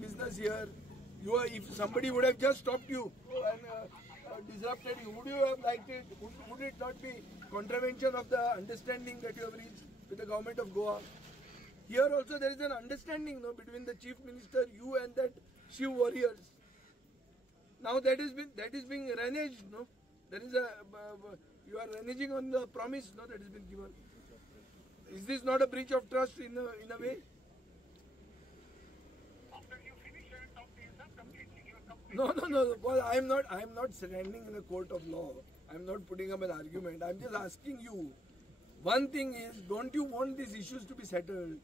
business here. If somebody would have just stopped you and disrupted you, would you have liked it? Would it not be contravention of the understanding that you have reached with the government of Goa? Here also there is an understanding, no, between the Chief Minister, you and that Shiv warriors. Now that is being reneged, no. There is you are reneging on the promise, no, that has been given. Is this not a breach of trust in a way? After you finish your talk, completely. No. Well, I am not standing in a court of law. I am not putting up an argument. I am just asking you. One thing is, don't you want these issues to be settled?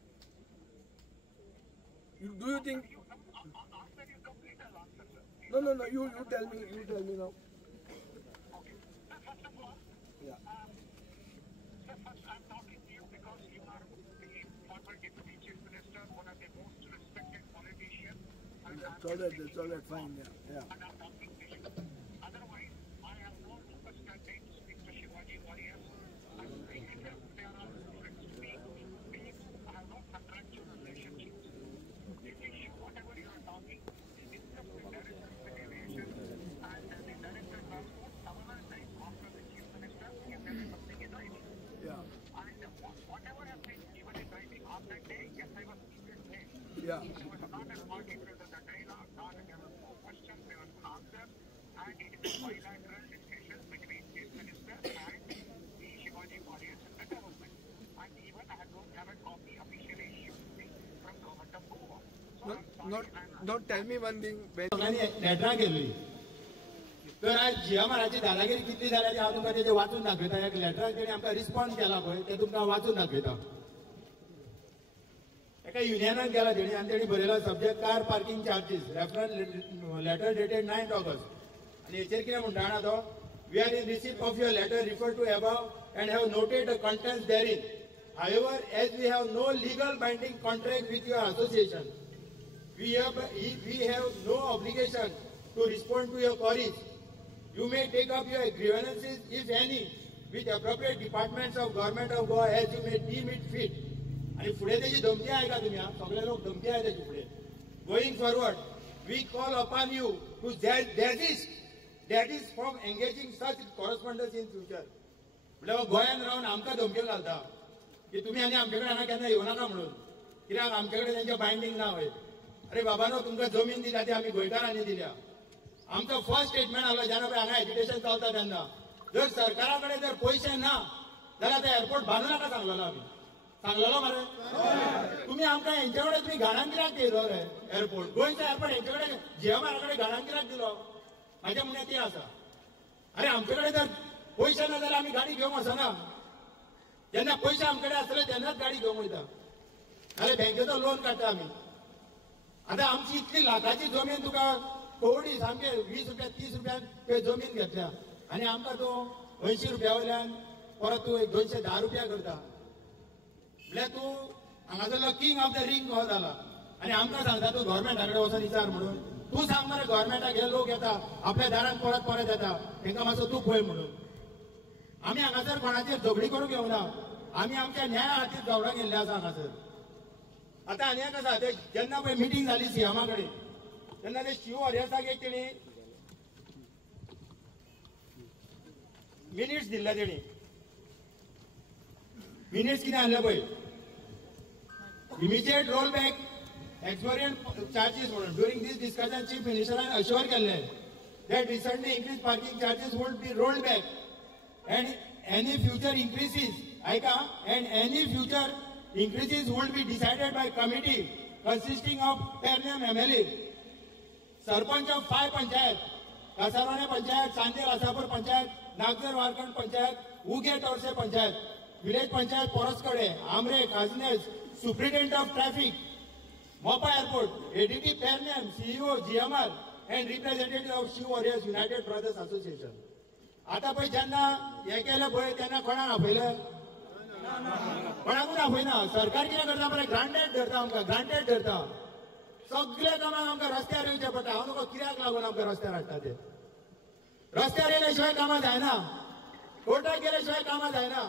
Do you think? After you complete, I'll answer, sir. No. You tell me. You tell me now. Okay. Sir, first of all, Yeah. sir, first I'm talking to you because you are the former Deputy Chief Minister, one of the most respected politicians. That's all right. Fine. Yeah. And I'm talking to you. Otherwise, I have no understanding to speak to Shivaji warriors. I'm saying they are all friends to me. I have no contractual relationships. This issue, whatever you are talking, is discussed with Director of Aviation and the Director of Transport several times after the Chief Minister, if there is something in writing. Yeah. And whatever has been given in writing on that day, yes, I was in that day. Yeah. I was not a party to the dialogue, there was no question, there was no answer, and it is a bilateral discussion between Chief Minister and the Shivaji warriors in the government. And even I don't have a copy officially issued from government of Goa. No, tell me one thing. लेटरां केल्ली तर आज GMRची दादागिरी कितली जाल्या ती हांव तुमकां तेजे वाचून दाखयता. एक लेटराक तेणी आमकां रिस्पॉन्स केला पळय ते तुमकां वाचून दाखयता. एका युनियनाक गेला तेणी आनी तेणी बरयला subject car parking charges reference letter dated 9th August आनी हेचेर कितें म्हणटा जाणा तो we are in receipt of your letter refer to above and have noted the contents therein. However, as we have no legal binding contract with your association, we have no obligation to respond to your queries. You may take up your grievances, if any, with appropriate departments of government of Goa as you may deem it fit. आणि फुडें तेजी धमकी आयका तुम्ही सगळे लोक धमकी आहे तेजी फुडें. Going forward, we call upon you to desist from engaging such correspondence in future. म्हणजे गोंयान रावन आमकां धमक्यो घालता की तुम्ही आनी आमचे कडेन हांगा केन्ना येवं नाका म्हणून. कित्याक आमचे कडेन तेंचें बायंडींग ना वय. अरे बाबानो तुमकां जमीन दिल्या ती आमी गोंयकारांनी दिल्या. आमचो फर्स्ट स्टेटमेंट आसलो जेन्ना पळय हांगा एज्युकेशन चलता तेन्ना जर सरकारा कडेन जर पयशे ना जाल्यार ते एअरपोर्ट बांदूं नाका सांगलेलो आमी. सांगलेलो मरे तुम्ही आमकां हेंचे कडेन तुमी घाणान कित्याक दिलो रे एअरपोर्ट. गोंयचो एअरपोर्ट हेंचे कडेन GMR कडेन घाणान कित्याक दिलो. म्हाजें म्हणणें तें आसा. अरे आमचे कडेन जर पैसे ना जाल्यार आमी गाडी घेवंक वचना. जेन्ना पैसे आमचे कडेन आसतले तेन्नाच गाडी घेवंक वयता. नाल्यार बँकेचो लोन काडटा आमी. आतां आमची इतली लाखाची जमीन तुका कोवडी सामके 20 रुपया 30 रुपयान जमीन घेतल्या आनी आमकां तूं 80 रुपया वयल्यान परत तूं 210 रुपया करता. म्हळ्यार तूं हांगासरलो किंग ऑफ द रिंग हो जाला आनी आमकां सांगता तूं गव्हर्मेंटा कडेन वचून विचार म्हणून. तूं सांग मरे गव्हर्मेंटाक हे लोक येता आपल्या दारान परत येता तांकां मातसो तूं पळय म्हणून. आमी हांगासर कोणाचेर झगडी करूंक येवना. आमी आमच्या न्याया खातीर झगडोंक गेल्ले आसा हांगासर. आतां आनी एक आसा ते जेन्ना पळय मिटींग जाली CMा कडेन तेन्ना ते शिव वॉरियर्साक एक तेणी मिनिट्स दिल्ले. तेणी मिनिट्स कितें आहले पळय इमिजिएट रोल बॅक एक्सोरियंट चार्जीस म्हणून. ड्युरिंग दीस डिस्कशन चीफ मिनिस्टरान अश्योर केल्ले that recently increase parking charges would be rolled back and any future increases would be decided by committee consisting of Pernem MLA, Sarpanch of 5 panchayat, Kasarwane panchayat, Sandel Asapur panchayat, Nagzar Warkand panchayat, Uge Torse panchayat, village panchayat Poraskade, Amre, Kazines, superintendent of traffic, Mopa airport, ADT Pernem, CEO GMR and representative of Shiv Warriors United Brothers Association. आता पळय जेन्ना हे केलें पळय तेन्ना कोणाक आपयलें. कोणाकूच आपयना. सरकार कितें करता मरे ग्रांटेड धरता. आमकां ग्रांटेड धरता. सगळे कामाक आमकां रस्त्यार येवचें पडटा. हांव तुका कित्याक लागून आमकां रस्त्यार हाडटा ते. रस्त्यार येयल्या शिवाय कामां जायना. कोर्टाक गेल्या शिवाय कामां जायना.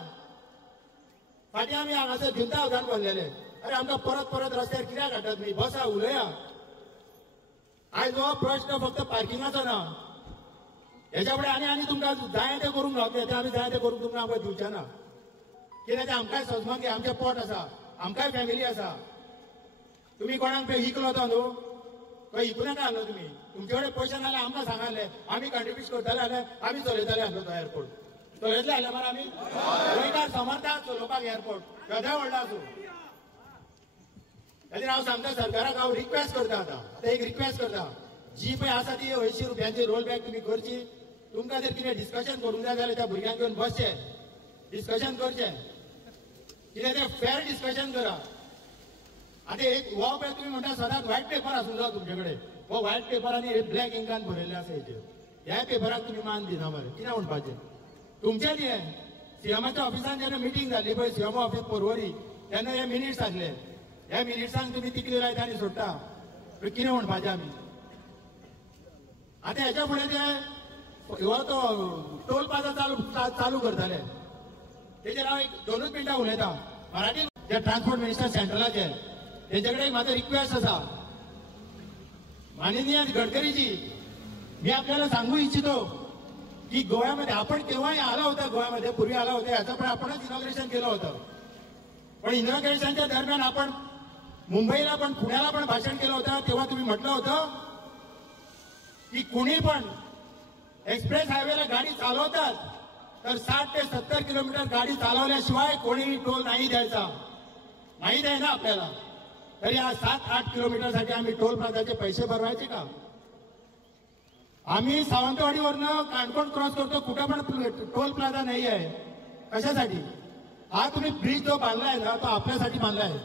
फाटीं आमी हांगासर भिंता उदकान बांदलेले. अरे आमकां परत रस्त्यार कित्याक हाडटात न्ही. बसा उलया. आज हो प्रश्न फक्त पार्किंगाचो ना, हेच्या फुडें आनी तुमकां जाय तें करूंक गावता, तें आमी जाय तें करूंक तुमकां आमकां दिवचे ना. कित्याक आमकांय सजमांगी, आमचें पोट आसा, आमकांय फॅमिली आसा. तुम्ही कोणाक इकलो तो न्हू, तो इकूं नाका आहलो तुमी. तुमचे कडेन पयशे नाल्यार आमकां सांगाले, आमी कंट्रिब्यूट करताले जाल्यार आमी चलयताले आहलो तो एअरपोर्ट. चलयतले आहले मरे आमी गोंयकार समर्थाक चलोवपाक एअरपोर्ट केदोय व्हडलो आसूं. खातीर हांव सांगता सरकाराक, हांव रिक्वेस्ट करता आतां एक रिक्वेस्ट करता, जी पळय आसा ती 80 रुपयांची रोल बॅक तुमी करची. तुमकां जर कितें डिस्कशन करूंक जाय जाल्यार त्या भुरग्यांक घेवन बसचें, डिस्कशन करचें, कितें तें फेअर डिस्कशन करा. आता एक हो पळय तुमी म्हणटा सदांच व्हायट पेपर आसूंक जाय तुमचे कडेन. हो व्हायट पेपर आनी ब्लॅक इंकान बरयल्ले आसा हेचेर. ह्या पेपराक तुमी मान दिना मरे, कितें म्हणपाचें तुमचें न्ही हें. सीएमाच्या ऑफिसान जेन्ना मिटींग जाल्ली पळय, सीएमओ ऑफिस पर्वरी, तेन्ना हे मिनिट्स आसले. ह्या मिनिट्सांक तुमी तिकली लायता आनी सोडटा, कितें म्हणपाचें आमी. आतां हेच्या फुडें ते हो तो टोल प्लाझा चालू करताले, तेजेर हांव एक 2 मिनटां उलयतां. मराठी जे ट्रान्सपोर्ट मिनिस्टर सेंट्रलाचे, तेंचे कडेन माझा रिक्वेस्ट असा, माननीय गडकरीजी, मी आपल्याला सांगू इच्छितो की गोव्यामध्ये आपण केव्हाही आला होता, गोव्यामध्ये पूर्वी आला होता, याचं पण आपणच इनॉग्रेशन केलं होतं. पण इनॉग्रेशनच्या दरम्यान आपण मुंबईला पण पुण्याला पण भाषण केलं होतं. तेव्हा तुम्ही म्हटलं होतं की कुणी पण एक्सप्रेस हायवेला गाडी चालवतात तर 60 ते 70 किलोमीटर गाडी चालवल्याशिवाय कोणीही टोल नाही द्यायचा. माहीत आहे ना आपल्याला. तरी आज 7-8 किलोमीटरसाठी आम्ही टोल प्लाझाचे पैसे भरवायचे का? आम्ही सावंतवाडीवरनं काणकोण क्रॉस करतो, कुठं पण टोल प्लाझा नाही आहे. कशासाठी? हा तुम्ही ब्रिज जो बांधलाय ना, तो आपल्यासाठी बांधलाय.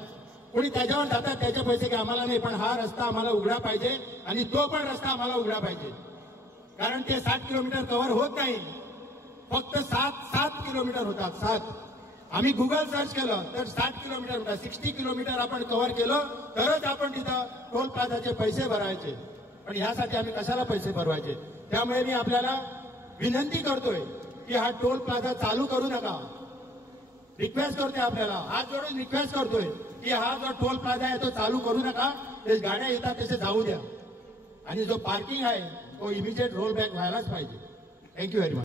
कोणी त्याच्यावर जातात त्याचे पैसे की आम्हाला नाही, पण हा रस्ता आम्हाला उघडा पाहिजे आणि तो पण रस्ता आम्हाला उघडा पाहिजे. कारण ते 60 किलोमीटर कव्हर होत नाही, फक्त 7 किलोमीटर होतात. 7. आम्ही गुगल सर्च केलं तर 60 किलोमीटर होतात. 60 किलोमीटर आपण कव्हर केलं तरच आपण तिथं टोल प्लाझाचे पैसे भरायचे. पण ह्यासाठी आम्ही कशाला पैसे भरवायचे? त्यामुळे मी आपल्याला विनंती करतोय की हा टोल प्लाझा चालू करू नका. रिक्वेस्ट करते आपल्याला, हात जोडून रिक्वेस्ट करतोय की हा जो टोल प्लाझा आहे तो चालू करू नका. ते गाड्या येतात तसे जाऊ द्या. आणि जो पार्किंग आहे तो इमिजिएट रोल बॅक व्हायलाच पाहिजे. Thank you very much.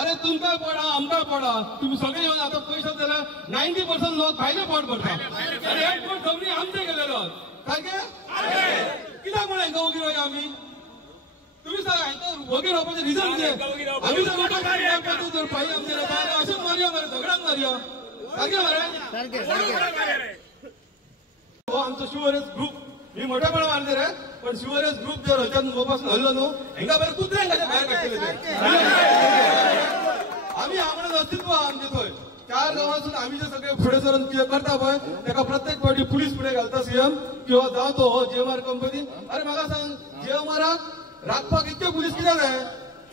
अरे तुमकां पडा, आमकां पडा, तुम्ही सगळे येऊन आता पैसे दिले. 90% लोक भायले पोट भरतात. अरे एक पोट सगळी आमचे गेलेलो काय कित्याक म्हणून गांवगिरो आम्ही? तुम्ही सांगा वगैरे होपाचे रिझन कितें? आम्ही जर लोकांक पाहिजे आमचे अशेंच मारया मरे, झगड्यांक मारया. सारखे मरे हो आमचो शिवरेस ग्रुप. मी मोठेपणा मानते रे, पण शिवरेस ग्रुप जर हच्यान मोपासून हल्लो न्हू, हेंका बरें कुत्र्यांक कशें भायर काडटले ते. आम्ही आमणेच अस्तित्व आमचे थंय 4 गांवांसून आम्ही जे सगळे फुडें सरून कितें करता पळय, तेका प्रत्येक फावटी पुलीस फुडें घालता सीएम किंवा जावं तो हो जीएमआर कंपनी. अरे म्हाका सांग, जीएमआराक राखपाक इतके पुलीस कित्याक जाय?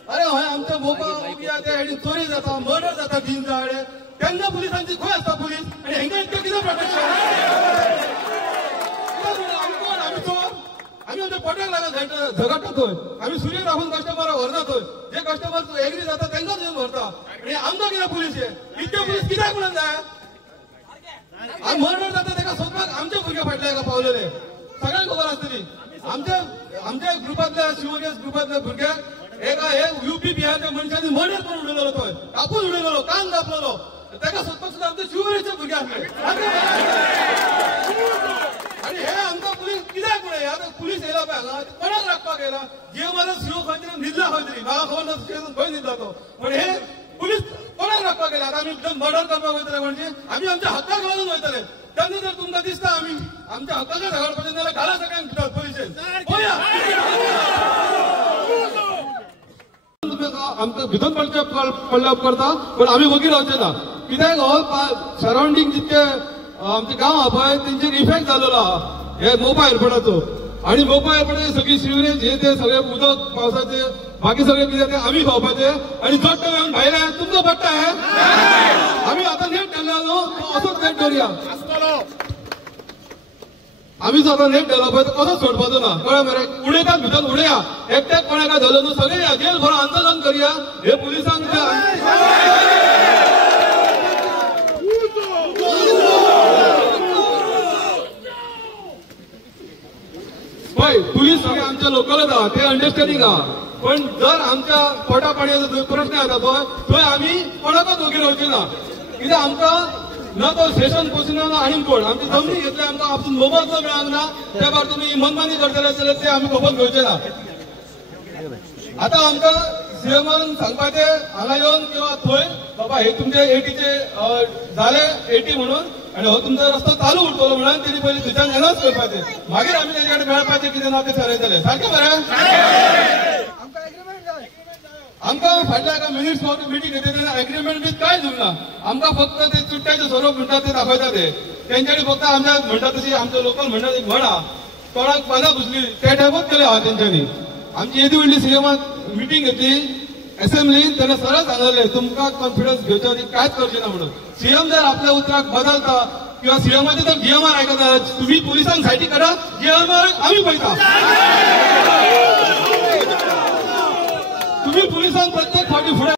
अरे हय आमच्या मोपा त्या चोरी जाता, मर्डर जाता दिनचा आडे, तेन्ना पुलिसांची खंय आसता पुलीस? आणि हेंका इतकें कितें प्रोटेक्शन? आम्ही आमच्या पोटाक लागून झगडटातोय. आम्ही सुर्य राखून कस्टमराक व्हरतातोय. जे कस्टमर एग्री जाता तेंकाच येऊन व्हरता. आणि आमकां कित्याक पुलीस इतके पुलीस कित्याक म्हणून जाय? मर्डर जाता तेका सोदपाक आमचे भुरगे फाटल्या एका पावलेले. सगळ्यांक खबर आसतली. आमच्या ग्रुपांतल्या शिवरेस ग्रुपांतल्या भुरग्याक एका UP बिहारच्या मनशांनी मर्डर करून उडयलो, थंय कापून उडयलो, कान कापलेलो. तेका सोदपाक सुद्दां आमचे शिवरेसचे भुरगे आसले. आणि हे आमकां पुलीस कित्याक म्हणून आतां पुलीस येयला पळय हांगा, कोणाक राखपाक येयला? जीएमआर सीओ खंय तरी न्हिदला, खंय तरी म्हाका खबर ना खंय न्हिदला तो. पण हे पुलीस कोणाक राखपाक येयला? आतां आमी मर्डर करपाक वयतले म्हणजे आमी आमच्या हक्काक लागून वयतले. तेन्ना जर तुमकां दिसता आमी आमच्या हक्काक झगडपाचें जाल्यार घाला सगळ्यांक भितर पुलिशेन. आमकां भितर पडल्या उपकारता, पण आमी वगीर रावचे ना. कित्याक हो सरावंडींग जितके आमचे गांव आहा पळय तेंचेर इफेक्ट जाल्लो आहा हे मोपा एअरपोर्टाचो. आणि मोपा एअरपोर्टाची सगळी सिवरेज हे ते सगळे उदक पावसाचे बाकी सगळे कितें ते आमी खावपाचे. आणि जड टोल भायले तुमकां पडटा हे? आमी आतां नेट घाल्ला न्हू, तो असोच नेट दवरया. आमी जो आतां नेट घाला पळय तो कसोच सोडपाचो ना, कळ्ळें मरे? उडयतात भितर उडया. एकट्याक कोणाक धरलो न्हू, सगळे या जेल भरो आंदोलन करया. हे पुलिसांक पळय पुलीस सगळे आमच्या लोकलच आहा ते अंडरस्टँडिंग आहा पण जर आमच्या पोटापाणयाचो प्रश्न येता पळय थंय आमी कोणाकच वगीर रावचे ना कित्याक आमकां ना तो स्टेशन पोचना ना आनीक कोण आमची जमनी घेतली आमकां आपूण मोबायल मेळांक ना त्या भायर तुमी मनमानी करतले जाल्यार ते आमी खबर घेवचे ना आता आमकां सीएमान सांगपाचें हांगा येवन किंवा थंय बाबा हे तुमचे एटीचे झाले 80 म्हणून आणि हो तुमचो रस्तो चालू उरतलो म्हणून तेणी पयलीं थंयच्यान अनाउन्स करपाचें मागीर आमी तेजे कडेन मेळपाचें कितें ना तें थारायतले सारकें मरे आमकां फाटल्या एका मिनिट्स मिटींग घेतली तेन्ना एग्रीमेंट बी कांय दिवना आमकां फक्त ते चुट्ट्याचे स्वरूप म्हणटात ते दाखयता ते तेंच्यानी फक्त आमच्या म्हणटा तशी आमचे लोकल म्हणटा ती म्हण आहा तोंडाक पानां पुसली त्या टायपूच केले आहा तेंच्यांनी आमची येदी व्हडली सीएमाक मिटींग घेतली असेंब्लीन तेन्ना सरळ सांगले तुमकां कॉन्फिडन्स घेवच्या आदी कांयच करचें ना म्हणून सीएम जर आपल्या उतराक बदलता किंवा सीएमाचे जर जीएमआर आयकता तुम्ही पुलिसांक सायटी करा जीएमआर आमी पळयता तुम्ही पुलिसांक प्रत्येक फावटी फुडें